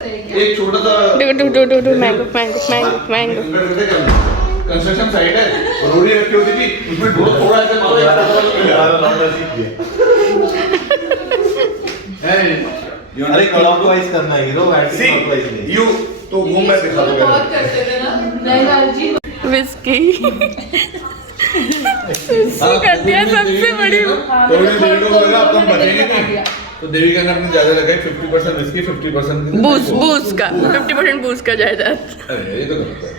एक छोटा सा मैंगो मैंगो कंस्ट्रक्शन साइट है, रोड़ी रखी होती थी उसमें थोड़ा ऐसे अरे क्लॉकवाइज करना है हीरो, एंटी क्लॉकवाइज नहीं। यू तो घूम मैं दिखा दूंगा। बहुत करते थे ना नहीं विस्की कर दिया सबसे बड़ी थोड़ी देर को लगा अब तुम बचेंगे नहीं, तो देवी का अपने ज्यादा लगा 50% विस्की 50% बूस्ट का 50% बूस्ट का जायदाद। अरे ये तो गलत है।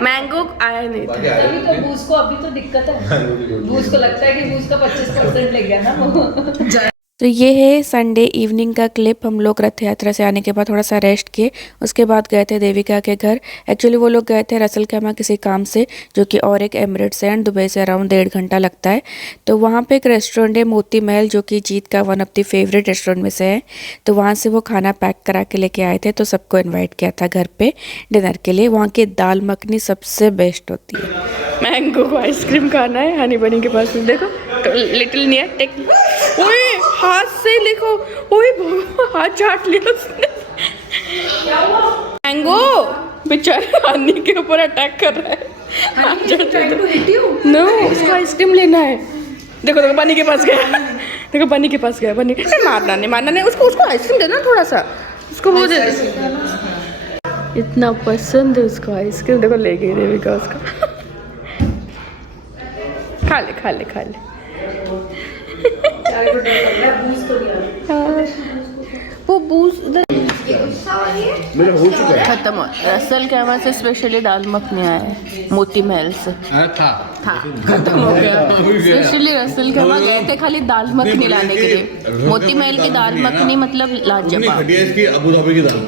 मैंगो आया नहीं था। तभी तो बूस को अभी तो दिक्कत है। बूस को लगता है कि बूस का 25% ले गया ना वो। तो ये है संडे इवनिंग का क्लिप। हम लोग रथ यात्रा से आने के बाद थोड़ा सा रेस्ट किए, उसके बाद गए थे देविका के घर। एक्चुअली वो लोग गए थे रसल कैमा किसी काम से, जो कि और एक एमिरेट्स है एंड दुबई से अराउंड 1.5 घंटा लगता है। तो वहाँ पे एक रेस्टोरेंट है मोती महल, जो कि जीत का one of the favourite restaurant में से है। तो वहाँ से वो खाना पैक करा के लेके आए थे, तो सबको इन्वाइट किया था घर पे डिनर के लिए। वहाँ की दाल मखनी सबसे बेस्ट होती है। मैंगो को आइसक्रीम खाना है हनी बनी के पास। देखो तो लिटिल नियर टेक, ओए हाथ से लिखो, ओए हाथ चाट लिया उसने। मैंगो बेचारे हनी के ऊपर अटैक कर रहा है। नो, उसको आइसक्रीम लेना है। देखो देखो बनी के पास गया, देखो बनी के पास गया। बनी मारना नहीं उसको आइसक्रीम देना थोड़ा सा, उसको वो दे। इतना पसंद है उसको आइसक्रीम। देखो ले गई देविका उसको। खा ले वो बूस्ट मेरा हो चुका है खत्म हो। रसल कैमा से स्पेशली दाल मखनी आया है मोती महल से। था खत्म हो गया। स्पेशली रसल कैमा गए थे खाली दाल मखनी लाने के लिए। मोती महल की दाल मखनी मतलब लाजवाब। इसकी अबू धाबी की दाल।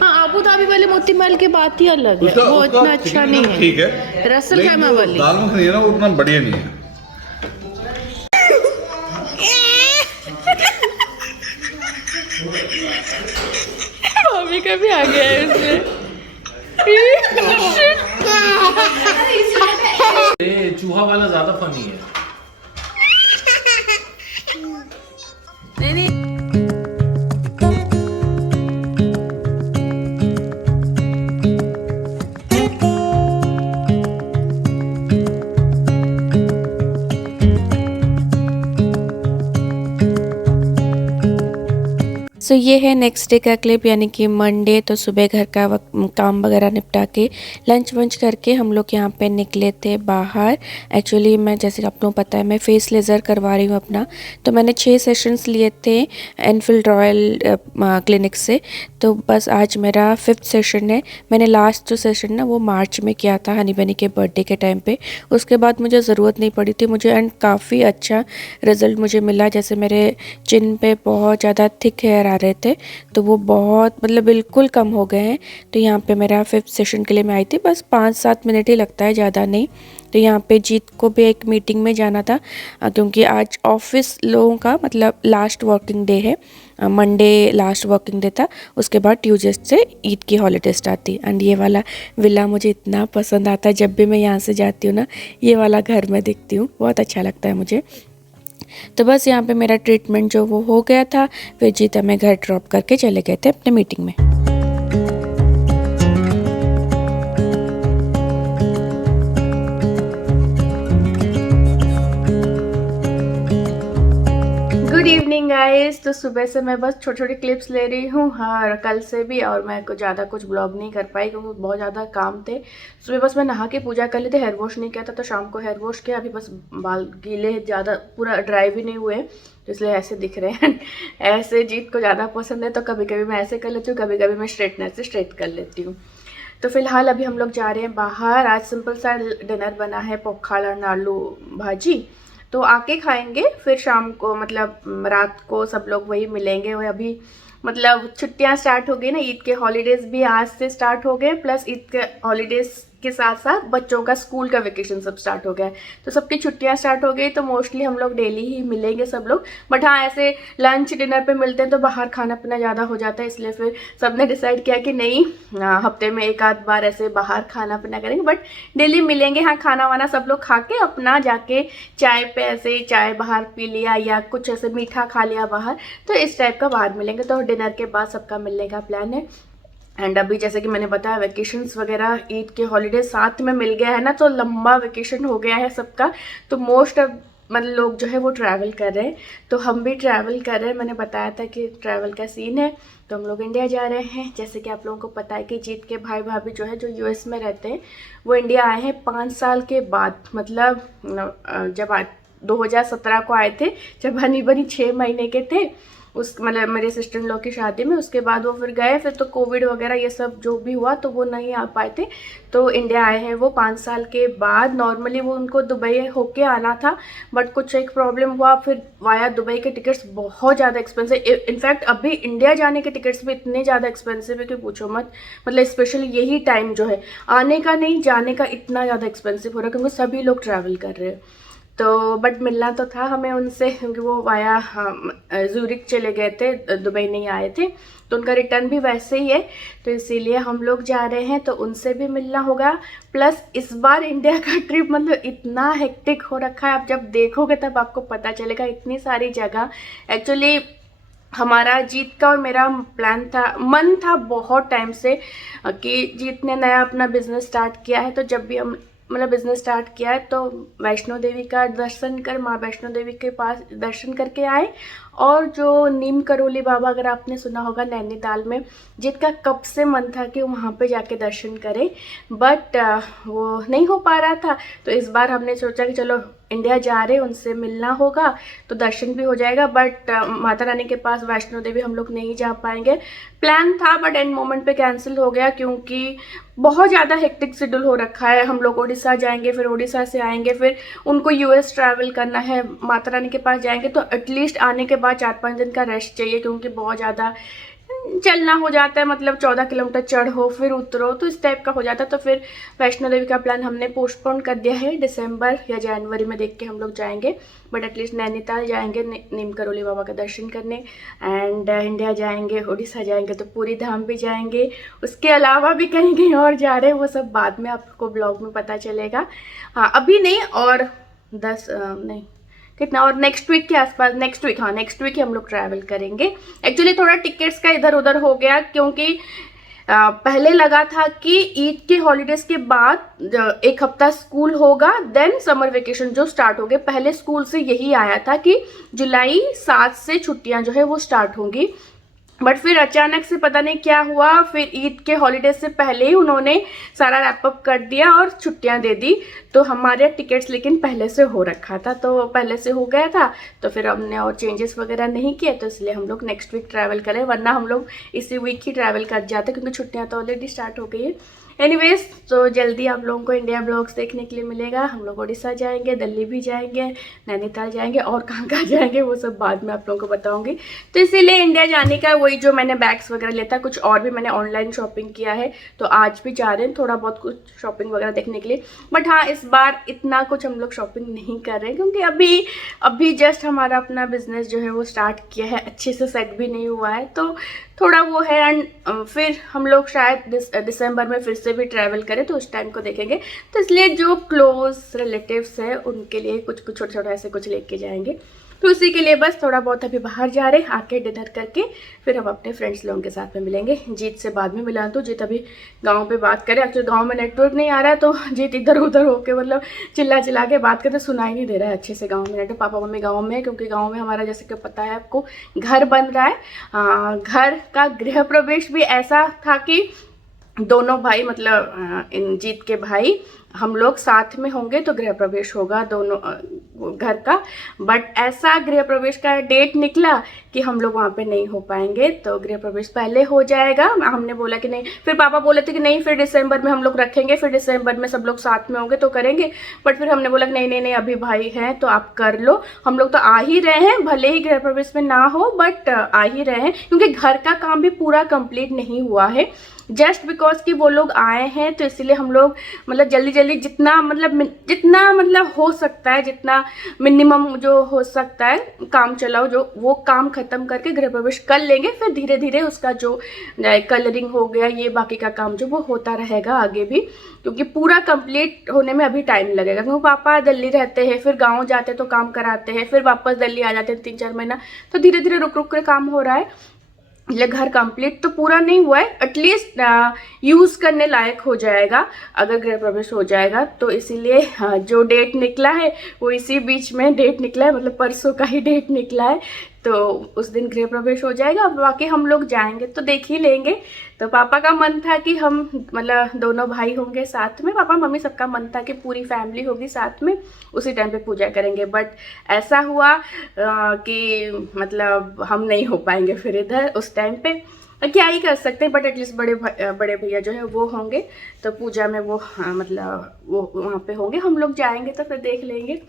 हाँ, अबू धाबी वाले मोती महल की बात ही अलग है, वो इतना अच्छा नहीं है। ठीक है, रसल कैमा वाली दाल मखनी है ना, वो उतना बढ़िया नहीं है। भाभी का भी आ गया है उसमें। चूहा वाला ज्यादा फनी है। नहीं सो ये है नेक्स्ट डे का क्लिप, यानी कि मंडे। तो सुबह घर का काम वगैरह निपटा के लंच वंच करके हम लोग यहाँ पे निकले थे बाहर। एक्चुअली मैं, जैसे कि आप लोगों को पता है, मैं फेस लेज़र करवा रही हूँ अपना। तो मैंने 6 सेशंस लिए थे एनफील्ड रॉयल क्लिनिक से। तो बस आज मेरा 5th सेशन है। मैंने लास्ट जो सेशन ना वो मार्च में किया था हनी बनी के बर्थडे के टाइम पे। उसके बाद मुझे ज़रूरत नहीं पड़ी थी मुझे, एंड काफ़ी अच्छा रिज़ल्ट मुझे मिला। जैसे मेरे चिन पे बहुत ज़्यादा थिक हेयर आ रहे थे, तो वो बहुत मतलब बिल्कुल कम हो गए हैं। तो यहाँ पे मेरा 5th सेशन के लिए मैं आई थी। बस 5-7 मिनट ही लगता है, ज़्यादा नहीं। तो यहाँ पे जीत को भी एक मीटिंग में जाना था, क्योंकि आज ऑफिस लोगों का मतलब लास्ट वर्किंग डे है। मंडे लास्ट वर्किंग डे था, उसके बाद ट्यूसडे से ईद की हॉलीडे स्टार्ट थी। एंड ये वाला विला मुझे इतना पसंद आता है, जब भी मैं यहाँ से जाती हूँ ना, ये वाला घर में देखती हूँ, बहुत अच्छा लगता है मुझे। तो बस यहाँ पे मेरा ट्रीटमेंट जो वो हो गया था, फिर जीत हमें घर ड्रॉप करके चले गए थे अपने मीटिंग में। Good evening guys. तो सुबह से मैं बस छोटी छोटी क्लिप्स ले रही हूँ, हाँ, कल से भी। और मैं कुछ ज़्यादा कुछ ब्लॉग नहीं कर पाई क्योंकि बहुत ज़्यादा काम थे। सुबह बस मैं नहा के पूजा कर ली थी, हेयर वॉश नहीं किया था, तो शाम को हेयर वॉश किया। अभी बस बाल गीले, ज़्यादा पूरा ड्राई भी नहीं हुए, तो इसलिए ऐसे दिख रहे हैं। ऐसे जीत को ज़्यादा पसंद है, तो कभी कभी मैं ऐसे कर लेती हूँ, कभी कभी मैं स्ट्रेटनर से स्ट्रेट कर लेती हूँ। तो फिलहाल अभी हम लोग जा रहे हैं बाहर। आज सिंपल सा डिनर बना है, पोखा और आलू भाजी, तो आके खाएंगे। फिर शाम को मतलब रात को सब लोग वही मिलेंगे। और अभी मतलब छुट्टियां स्टार्ट हो गई ना, ईद के हॉलीडेज़ भी आज से स्टार्ट हो गए, प्लस ईद के हॉलीडेज़ के साथ साथ बच्चों का स्कूल का वेकेशन सब स्टार्ट हो गया है, तो सबकी छुट्टियां स्टार्ट हो गई, तो मोस्टली हम लोग डेली ही मिलेंगे सब लोग। बट हाँ, ऐसे लंच डिनर पे मिलते हैं तो बाहर खाना पीना ज़्यादा हो जाता है, इसलिए फिर सबने डिसाइड किया कि नहीं, हफ्ते में एक आध बार ऐसे बाहर खाना पीना करेंगे, बट डेली मिलेंगे। हाँ, खाना वाना सब लोग खा के अपना जाके चाय पे ऐसे चाय बाहर पी लिया या कुछ ऐसे मीठा खा लिया बाहर, तो इस टाइप का बाहर मिलेंगे। तो डिनर के बाद सबका मिलने का प्लान है। एंड अभी जैसे कि मैंने बताया, वेकेशंस वगैरह ईद के हॉलीडे साथ में मिल गया है ना, तो लंबा वेकेशन हो गया है सबका, तो मोस्ट ऑफ मतलब लोग जो है वो ट्रैवल कर रहे हैं, तो हम भी ट्रैवल कर रहे हैं। मैंने बताया था कि ट्रैवल का सीन है, तो हम लोग इंडिया जा रहे हैं। जैसे कि आप लोगों को पता है कि जीत के भाई भाभी जो है, जो यूएस में रहते हैं, वो इंडिया आए हैं 5 साल के बाद। मतलब जब 2017 को आए थे, जब हनी बनी 6 महीने के थे, उस मतलब मेरे सिस्टर इन लॉ की शादी में, उसके बाद वो फिर गए, फिर तो कोविड वगैरह ये सब जो भी हुआ तो वो नहीं आ पाए थे, तो इंडिया आए हैं वो 5 साल के बाद। नॉर्मली वो उनको दुबई होके आना था, बट कुछ एक प्रॉब्लम हुआ, फिर वाया दुबई के टिकट्स बहुत ज़्यादा एक्सपेंसिव। इनफैक्ट अभी इंडिया जाने के टिकट्स भी इतने ज़्यादा एक्सपेंसिव है कि पूछो मत। मतलब स्पेशली यही टाइम जो है, आने का नहीं जाने का इतना ज़्यादा एक्सपेंसिव हो रहा है, क्योंकि सभी लोग ट्रैवल कर रहे हैं। तो बट मिलना तो था हमें उनसे, क्योंकि वो वाया ज़ूरिक चले गए थे, दुबई नहीं आए थे, तो उनका रिटर्न भी वैसे ही है, तो इसीलिए हम लोग जा रहे हैं, तो उनसे भी मिलना होगा। प्लस इस बार इंडिया का ट्रिप मतलब इतना हेक्टिक हो रखा है, आप जब देखोगे तब आपको पता चलेगा, इतनी सारी जगह। एक्चुअली हमारा जीत का और मेरा प्लान था, मन था बहुत टाइम से कि जीत ने नया अपना बिजनेस स्टार्ट किया है, तो जब भी हम मतलब बिजनेस स्टार्ट किया है तो वैष्णो देवी का दर्शन कर, माँ वैष्णो देवी के पास दर्शन करके आए। और जो नीम करोली बाबा, अगर आपने सुना होगा नैनीताल में, जिसका कब से मन था कि वहाँ पे जाके दर्शन करें, बट वो नहीं हो पा रहा था। तो इस बार हमने सोचा कि चलो इंडिया जा रहे, उनसे मिलना होगा तो दर्शन भी हो जाएगा। बट माता रानी के पास वैष्णो देवी हम लोग नहीं जा पाएंगे। प्लान था बट एंड मोमेंट पे कैंसिल हो गया, क्योंकि बहुत ज़्यादा हेक्टिक शेड्यूल हो रखा है। हम लोग उड़ीसा जाएंगे, फिर उड़ीसा से आएंगे, फिर उनको यूएस ट्रैवल करना है, माता रानी के पास जाएंगे, तो एटलीस्ट आने के बाद 4-5 दिन का रेस्ट चाहिए, क्योंकि बहुत ज़्यादा चलना हो जाता है। मतलब 14 किलोमीटर चढ़ो फिर उतरो, तो इस टाइप का हो जाता है। तो फिर वैष्णो देवी का प्लान हमने पोस्टपोन कर दिया है, दिसंबर या जनवरी में देख के हम लोग जाएंगे। बट एटलीस्ट नैनीताल जाएंगे नीम करोली बाबा का दर्शन करने, एंड इंडिया जाएंगे, उड़ीसा जाएंगे तो पूरी धाम भी जाएंगे। उसके अलावा भी कहीं कहीं और जा रहे हैं, वो सब बाद में आपको ब्लॉग में पता चलेगा। हाँ, अभी नहीं, और 10 नहीं कितना, और नेक्स्ट वीक के आसपास, नेक्स्ट वीक ही हम लोग ट्रैवल करेंगे। एक्चुअली थोड़ा टिकट्स का इधर उधर हो गया, क्योंकि पहले लगा था कि ईद के हॉलीडेज के बाद 1 हफ्ता स्कूल होगा, देन समर वेकेशन जो स्टार्ट हो गए। पहले स्कूल से यही आया था कि जुलाई 7 से छुट्टियां जो है वो स्टार्ट होंगी, बट फिर अचानक से पता नहीं क्या हुआ, फिर ईद के हॉलीडेज से पहले ही उन्होंने सारा रैप अप कर दिया और छुट्टियां दे दी। तो हमारे टिकट्स लेकिन पहले से हो रखा था, तो पहले से हो गया था, तो फिर हमने और चेंजेस वगैरह नहीं किए, तो इसलिए हम लोग नेक्स्ट वीक ट्रैवल करें, वरना हम लोग इसी वीक ही ट्रैवल कर जाते, क्योंकि छुट्टियां तो ऑलरेडी स्टार्ट हो गई है। एनीवेज, तो जल्दी आप लोगों को इंडिया ब्लॉग्स देखने के लिए मिलेगा। हम लोग उड़ीसा जाएंगे, दिल्ली भी जाएंगे, नैनीताल जाएंगे, और कहाँ कहाँ जाएंगे वो सब बाद में आप लोगों को बताऊंगी। तो इसीलिए इंडिया जाने का वही जो मैंने बैग्स वगैरह लेता, कुछ और भी मैंने ऑनलाइन शॉपिंग किया है, तो आज भी जा रहे हैं थोड़ा बहुत कुछ शॉपिंग वगैरह देखने के लिए। बट हाँ, इस बार इतना कुछ हम लोग शॉपिंग नहीं कर रहे हैं, क्योंकि अभी जस्ट हमारा अपना बिजनेस जो है वो स्टार्ट किया है, अच्छे से सेट भी नहीं हुआ है, तो थोड़ा वो है। एंड फिर हम लोग शायद दिसंबर में फिर से भी ट्रैवल करें, तो उस टाइम को देखेंगे। तो इसलिए जो क्लोज रिलेटिव्स है उनके लिए कुछ कुछ छोटा छोटा ऐसे कुछ लेके जाएंगे, तो उसी के लिए बस थोड़ा बहुत अभी बाहर जा रहे हैं, आके डिनर करके फिर हम अपने फ्रेंड्स लोगों के साथ में मिलेंगे। जीत से बाद में मिला, तो जीत अभी गांव पे बात करे। एक्चुअली गांव में नेटवर्क नहीं आ रहा है, तो जीत इधर उधर होके मतलब चिल्ला के बात करते, सुनाई नहीं दे रहा है अच्छे से गाँव में नेटवर्क। पापा मम्मी गाँव में है, क्योंकि गाँव में हमारा जैसे कि पता है आपको, घर बन रहा है। घर का गृह प्रवेश भी ऐसा था कि दोनों भाई, मतलब इन जीत के भाई हम लोग साथ में होंगे तो गृह प्रवेश होगा दोनों घर का। बट ऐसा गृह प्रवेश का डेट निकला कि हम लोग वहाँ पे नहीं हो पाएंगे, तो गृह प्रवेश पहले हो जाएगा। हमने बोला कि नहीं, फिर पापा बोले थे कि नहीं फिर दिसंबर में हम लोग रखेंगे, फिर दिसंबर में सब लोग साथ में होंगे तो करेंगे। बट फिर हमने बोला कि नहीं नहीं नहीं, अभी भाई हैं तो आप कर लो, हम लोग तो आ ही रहे हैं, भले ही गृह प्रवेश में ना हो बट आ ही रहे हैं, क्योंकि घर का काम भी पूरा कंप्लीट नहीं हुआ है। जस्ट बिकॉज कि वो लोग आए हैं तो इसलिए हम लोग मतलब जल्दी जल्दी जितना मतलब हो सकता है, जितना मिनिमम जो हो सकता है काम चलाओ, जो वो काम खत्म करके गृह प्रवेश कर लेंगे। फिर धीरे धीरे उसका जो कलरिंग हो गया, ये बाकी का काम जो वो होता रहेगा आगे भी, क्योंकि पूरा कंप्लीट होने में अभी टाइम लगेगा। क्योंकि पापा दिल्ली रहते हैं, फिर गाँव जाते तो काम कराते हैं, फिर वापस दिल्ली आ जाते हैं 3-4 महीना, तो धीरे धीरे रुक रुक कर काम हो रहा है। ये घर कंप्लीट तो पूरा नहीं हुआ है, एटलीस्ट यूज़ करने लायक हो जाएगा अगर गृह प्रवेश हो जाएगा। तो इसीलिए जो डेट निकला है वो इसी बीच में डेट निकला है, मतलब परसों का ही डेट निकला है, तो उस दिन गृह प्रवेश हो जाएगा। बाकी हम लोग जाएंगे तो देख ही लेंगे। तो पापा का मन था कि हम मतलब दोनों भाई होंगे साथ में, पापा मम्मी सबका मन था कि पूरी फैमिली होगी साथ में, उसी टाइम पे पूजा करेंगे। बट ऐसा हुआ कि मतलब हम नहीं हो पाएंगे फिर इधर उस टाइम पे, क्या ही कर सकते हैं। बट एटलीस्ट बड़े भैया जो है वो होंगे तो पूजा में वो मतलब वो वहाँ पे होंगे, हम लोग जाएंगे तो फिर देख लेंगे।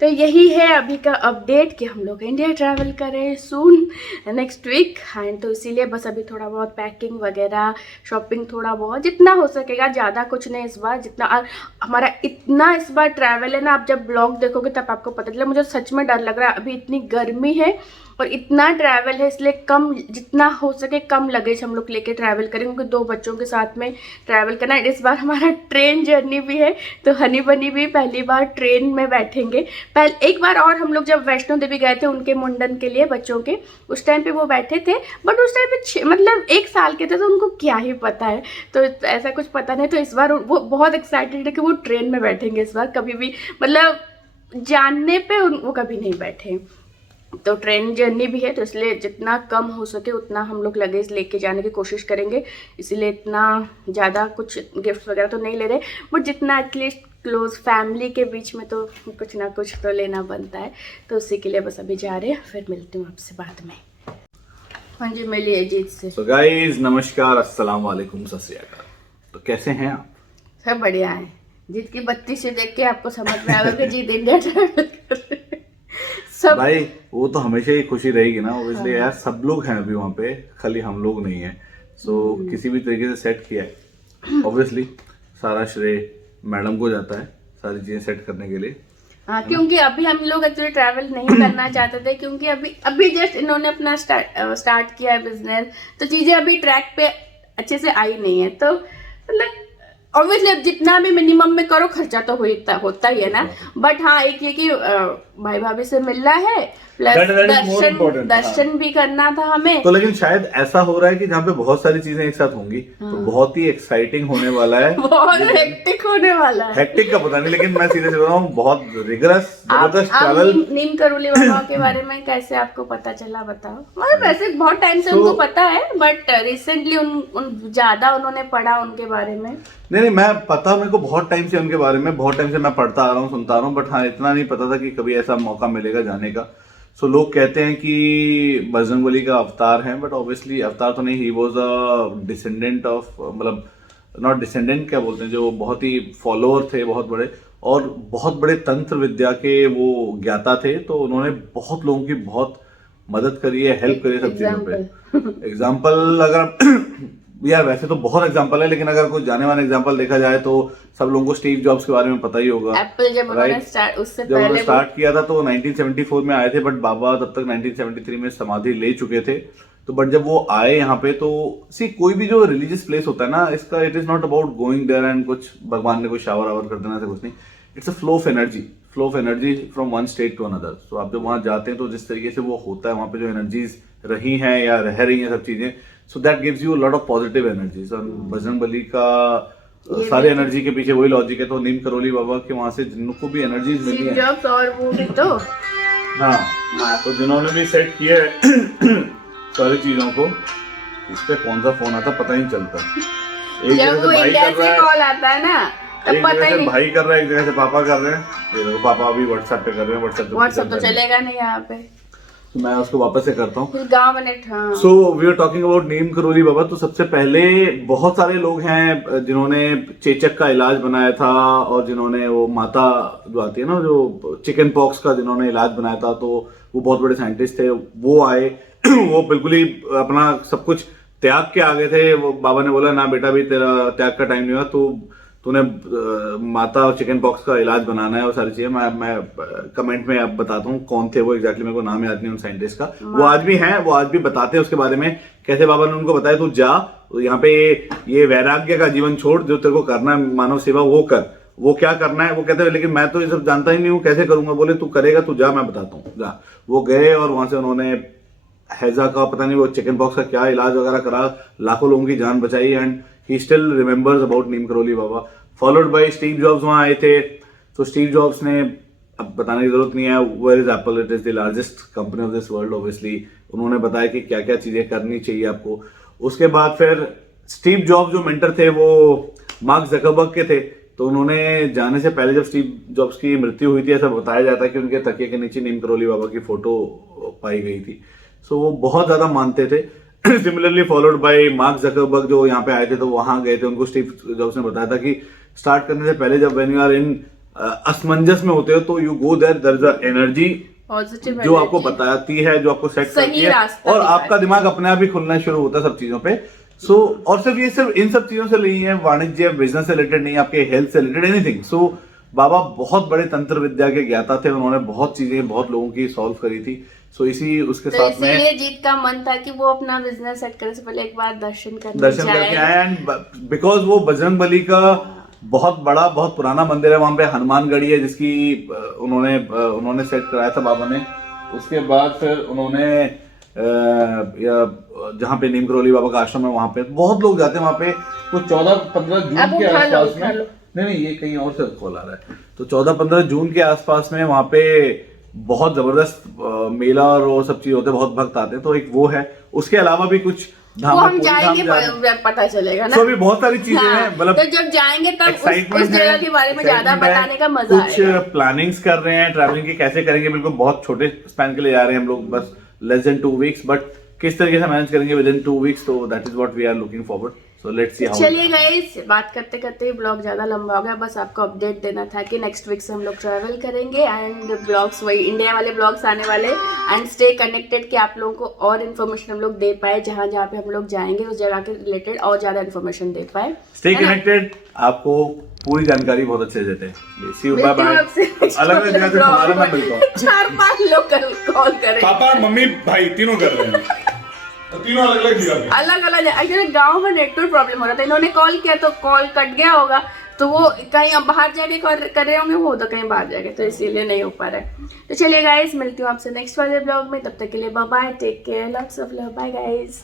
तो यही है अभी का अपडेट कि हम लोग इंडिया ट्रैवल करें सून नेक्स्ट वीक। एंड तो इसीलिए बस अभी थोड़ा बहुत पैकिंग वगैरह, शॉपिंग थोड़ा बहुत जितना हो सकेगा, ज़्यादा कुछ नहीं इस बार। जितना हमारा इतना इस बार ट्रैवल है ना, आप जब ब्लॉग देखोगे तब आपको पता चलेगा। मुझे सच में डर लग रहा है, अभी इतनी गर्मी है और इतना ट्रैवल है, इसलिए कम जितना हो सके कम लगेज हम लोग लेके ट्रैवल करेंगे, क्योंकि 2 बच्चों के साथ में ट्रैवल करना है। इस बार हमारा ट्रेन जर्नी भी है, तो हनी बनी भी पहली बार ट्रेन में बैठेंगे। एक बार और हम लोग जब वैष्णो देवी गए थे उनके मुंडन के लिए बच्चों के, उस टाइम पे वो बैठे थे, बट उस टाइम पे मतलब 1 साल के थे तो उनको क्या ही पता है, तो ऐसा कुछ पता नहीं। तो इस बार वो बहुत एक्साइटेड है कि वो ट्रेन में बैठेंगे इस बार, कभी भी मतलब जानने पे वो कभी नहीं बैठे। तो ट्रेन जर्नी भी है, तो इसलिए जितना कम हो सके उतना हम लोग लगेज लेके जाने की कोशिश करेंगे। इसीलिए इतना ज़्यादा कुछ गिफ्ट वगैरह तो नहीं ले रहे, बट जितना एटलीस्ट क्लोज फैमिली के बीच में तो कुछ ना कुछ तो लेना बनता है। तो उसी के लिए बस अभी जा रहे हैं, फिर मिलती हूँ आपसे बाद में। हाँ जी, मिलिए अजीत से। तो गाइस नमस्कार, अस्सलाम वालेकुम, सत श्री अकाल। तो कैसे हैं आप? सब बढ़िया है। जीत की बत्ती से देख के आपको समझ में आएगा कि जीत इंडिया ट्रैवल कर रहे हैं। सब भाई वो तो हमेशा ही खुशी रहेगी ना, ऑब्वियसली यार सब लोग हैं अभी वहाँ पे, खाली हम लोग नहीं है। सो किसी भी तरीके से सेट किया है, ऑब्वियसली सारा श्रेय मैडम को जाता है सारी चीजें सेट करने के लिए। हाँ, क्योंकि अभी हम लोग एक्चुअली ट्रैवल नहीं करना चाहते थे, क्योंकि अभी जस्ट इन्होंने अपना स्टार्ट किया है बिजनेस, तो चीजें अभी ट्रैक पे अच्छे से आई नहीं है। तो मतलब ऑब्वियसली अब जितना भी मिनिमम में करो खर्चा तो होता ही है ना। बट हाँ, एक ये कि भाई भाभी से मिलना है, प्लस दर्शन भी करना था हमें। तो लेकिन शायद ऐसा हो रहा है कि जहाँ पे बहुत सारी चीजें एक साथ होंगी, तो बहुत ही एक्साइटिंग होने वाला है, बहुत हेक्टिक होने वाला है। हेक्टिक का पता नहीं, लेकिन मैं सीधे से बोल रहा हूँ बहुत रिगरस जबरदस्त ट्रैवल। नीम करोली बाबा के बारे में कैसे आपको पता चला बताओ? मतलब वैसे बहुत टाइम से उनको पता है, बट रिसेंटली ज्यादा उन्होंने पढ़ा उनके बारे में। नहीं, मैं पता, मेरे को बहुत टाइम से उनके बारे में, बहुत टाइम से मैं पढ़ता आ रहा हूँ, सुनता आ रहा हूँ, बट हाँ इतना नहीं पता था कि कभी ऐसा मौका मिलेगा जाने का। सो लोग कहते हैं कि बजरंगबली का अवतार है, बट ऑब्वियसली अवतार तो नहीं, he was a descendant of, मतलब नॉट डिसेंडेंट, क्या बोलते हैं, जो बहुत ही फॉलोअर थे बहुत बड़े, और बहुत बड़े तंत्र विद्या के वो ज्ञाता थे। तो उन्होंने बहुत लोगों की बहुत मदद करी है, हेल्प करी है सब चीज़ों पे। एग्जाम्पल अगर यार वैसे तो बहुत एग्जांपल है, लेकिन अगर कोई जाने वाला एग्जांपल देखा जाए तो सब लोगों को स्टीव जॉब्स के बारे में पता ही होगा। एप्पल जब उन्होंने स्टार्ट किया था तो 1974 में आए थे, बट बाबा तब तक 1973 में समाधि ले चुके थे। तो बट जब वो आए यहाँ पे, तो सी कोई भी जो रिलीजियस प्लेस होता है ना, इसका it is not about going there and कुछ भगवान ने कोई शावर आवर कर देना, ऐसा कुछ नहीं। It's a flow of energy from one state to another. तो आप जब वहाँ जाते हैं तो जिस तरीके से वो होता है वहाँ पे, जो एनर्जीज रही हैं या रह रही हैं सब चीजें, so that gives you lot of positive energies. और बजरंगबली का सारे एनर्जी के पीछे वही लॉजिक है। तो नीम करोली बाबा के वहाँ से जिनको भी एनर्जीज मिली है, और वो भी तो हाँ, तो जिन्होंने भी सेट किया है सारी चीजों को, इस पे कौन सा फोन आता पता ही नहीं चलता। जब वो इंडिया से कॉल आता है ना, एक पता जगह ही से नहीं। भाई कर रहा है, एक जगह से पापा कर रहे हैं। ये देखो पापा अभी व्हाट्सएप पे कर रहे हैं, व्हाट्सएप तो चलेगा नहीं यहाँ पे, तो मैं उसको वापस से करता हूँ। फिर गाँव में नेट। हाँ so we are talking about Neem Karoli Baba. तो सबसे पहले बहुत सारे लोग हैं जिन्होंने चेचक का इलाज बनाया था, और जिन्होंने वो माता जो आती है ना, जो चिकन पॉक्स का जिन्होंने इलाज बनाया था, तो वो बहुत बड़े साइंटिस्ट थे, वो आए। वो बिल्कुल ही अपना सब कुछ त्याग के आ गए थे। वो बाबा ने बोला ना बेटा, भी तेरा त्याग का टाइम नहीं हुआ, तूने माता और चिकन पॉक्स का इलाज बनाना है और सारी चीजें। मैं कमेंट में अब बताता हूँ कौन थे वो एग्जैक्टली, मेरे को नाम याद नहीं उन साइंटिस्ट का। वो आज भी हैं, वो आज भी बताते हैं उसके बारे में, कैसे बाबा ने उनको बताया तू जा यहाँ पे ये वैराग्य का जीवन छोड़, जो तेरे को करना है मानव सेवा वो कर। वो क्या करना है वो कहते हैं, लेकिन मैं तो ये सब जानता ही नहीं हूँ, कैसे करूंगा। बोले तू करेगा, तू जा, मैं बताता हूँ, जा। वो गए और वहां से उन्होंने हैजा का, पता नहीं वो चिकन पॉक्स का क्या इलाज वगैरह करा, लाखों लोगों की जान बचाई, and he still remembers about Neem Karoli Baba. Followed by Steve Jobs वहां आए थे। तो स्टीव जॉब्स ने, अब बताने की जरूरत नहीं है, where is Apple, it is the largest company of this world obviously. उन्होंने बताया कि क्या क्या चीजें करनी चाहिए आपको। उसके बाद फिर स्टीव जॉब्स जो मेंटर थे वो मार्क जकरबर्ग के थे। तो उन्होंने जाने से पहले, जब स्टीव जॉब्स की मृत्यु हुई थी, ऐसा बताया जाता है कि उनके तकिए के नीचे नीम करोली बाबा की फोटो पाई गई थी। सो वो बहुत ज्यादा मानते थे। Similarly followed by mark Zuckerberg, जो यहाँ पे आए थे, तो वहां गए थे। उनको स्टीव जॉब्स ने बताया था कि स्टार्ट करने से पहले, जब व्हेन यू आर इन असमंजस में होते हो, तो you go there is a energy positive जो आपको बताती है, जो आपको सेट करती है, और आपका दिमाग अपने आप ही खुलना शुरू होता है सब चीजों पे। और सिर्फ इन सब चीजों से नहीं है, वाणिज्य बिजनेस से रिलेटेड नहीं, आपके हेल्थ से रिलेटेड एनीथिंग। बाबा बहुत बड़े तंत्र विद्या के ज्ञाता थे। उन्होंने बहुत चीजें बहुत लोगों की सॉल्व करी थी। इसी उसके तो साथ में इसीलिए जीत का मन था कि वो अपना बिजनेस सेट करने से पहले एक बार दर्शन करके आए। एंड बिकॉज वो बजरंग बली का बहुत बड़ा, बहुत पुराना मंदिर है। वहां पे हनुमानगढ़ी है, जिसकी उन्होंने सेट कराया था बाबा ने। उसके बाद फिर उन्होंने जहाँ पे नीम करोली बाबा का आश्रम है, वहां पे बहुत लोग जाते हैं। वहां पे कुछ 14-15 जून के आसपास में, नहीं ये कहीं और से कॉल आ रहा है, तो 14-15 जून के आसपास में वहां पे बहुत जबरदस्त मेला और वो सब चीज होते हैं, बहुत भक्त आते हैं। तो एक वो है। उसके अलावा भी कुछ वो हम जाएंगे पता चलेगा ना। तो अभी बहुत सारी चीजें हैं, मतलब तो जब जाएंगे तब उस जगह के बारे में ज्यादा बताने का मजा आएगा। कुछ प्लानिंग्स कर रहे हैं ट्रैवलिंग की, कैसे करेंगे। बिल्कुल बहुत छोटे स्पैन के लिए जा रहे हैं हम लोग, बस लेस देन 2 वीक्स, बट किस तरीके से मैनेज करेंगे विद इन 2 वीक्स, तो that is what we are looking forward. So let's see how. चलिए गाइस, बात करते करते ब्लॉग ज्यादा लंबा हो गया। बस आपको अपडेट देना था कि नेक्स्ट वीक से हम लोग ट्रैवल करेंगे, एंड ब्लॉग्स वही इंडिया वाले ब्लॉग्स आने वाले, एंड स्टे कनेक्टेड कि आप लोगों को और इन्फॉर्मेशन हम लोग दे पाए, जहाँ जहाँ पे हम लोग जाएंगे उस जगह के रिलेटेड और ज्यादा इन्फॉर्मेशन दे पाए। स्टे कनेक्टेड, आपको पूरी जानकारी बहुत अच्छे से देते हैं। सी यू, बाय बाय। अलग अलग जगह से हमारा मैं मिलता हूँ। 4-5 लोग कॉल करें, पापा मम्मी भाई तीनों कर रहे हैं, तीनों अलग अलग जगह पे। अलग अलग। एक्चुअली गांव में नेटवर्क प्रॉब्लम हो रहा था, इन्होंने कॉल किया तो कॉल कट गया होगा, तो वो कहीं अब बाहर जाके कर रहे होंगे, वो तो कहीं बाहर जाके, तो इसीलिए नहीं हो पा रहा है। तो चलिए गाइस, मिलती हूँ आपसे नेक्स्ट वाले ब्लॉग में। तब तक के लिए bye bye, take care, lots of love, bye guys.